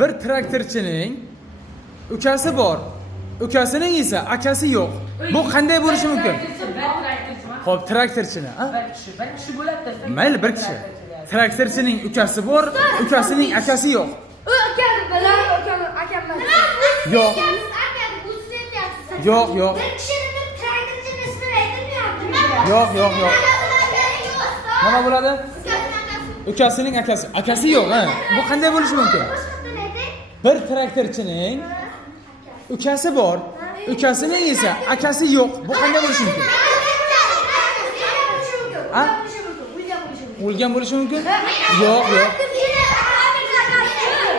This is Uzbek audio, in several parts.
Bir traktorchining ukasi bor. Ukasining esa akasi yo'q. Bu qanday bo'lishi mumkin? Xo'p, traktorchini, ha? Bir kishi bo'ladi. Mayli, bir kishi. Traktorchining ukasi bor, ukasining akasi yo'q. Yo'q. Yo'q, yo'q. Yo'q, yo'q, yo'q. Nima bo'ladi? Ukasining akasi. Akasi yo'q, ha? Bu qanday bo'lishi mumkin? Bir traktorchining ukasi bor, ukasining esa akasi yo'q. Bu qanday bo'lishi mumkin? Ha? O'lgan bo'lishi mumkin? Yo'q, yo'q.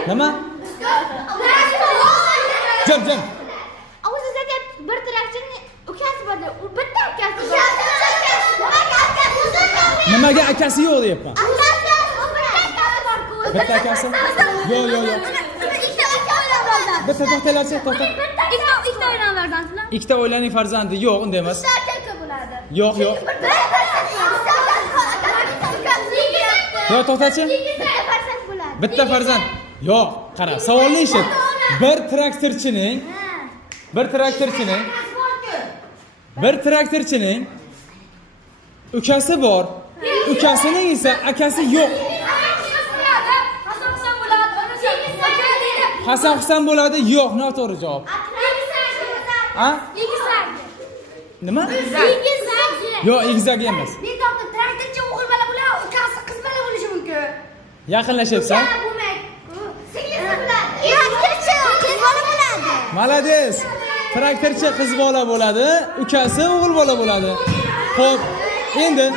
Nima? Jim. O'zingizga bir traktorchining ukasi bor, u bitta akasi bor. Nimaga akasi yo'q deyapman? Bitta akasi? Yo'q, yo'q, yo'q. Bitta to'xtanglarchi, to'xta. Ikkita o'ylanlardansizlar. Ikkita oilaning farzandi yo'q, unday emas. Aka bo'ladi. Yo'q, yo'q. Yo'q, to'xtachi. Bitta farzand. Yo'q, qara, savolni eshit. Bir traktorchining ukasi bor, ukasining esa akasi yo'q. Hasan Husan bo'ladi? Yo'q, noto'g'ri javob. Ha? Nima? Yo'q, egizagi emas. Traktorchi o'g'il bola bo'ladi, ukasi qiz bola bo'lishi mumkin. Yaqinlashyapsan. Malades. Traktorchi qiz bola bo'ladi, ukasi o'g'il bola bo'ladi. Xo'p, endi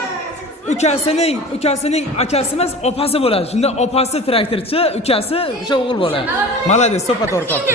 ukasining akasi emas, opasi bo'ladi. Shunda opasi traktorchi, ukasi o'sha o'g'il bola. Malades, to'ppa to'g'ri topdi.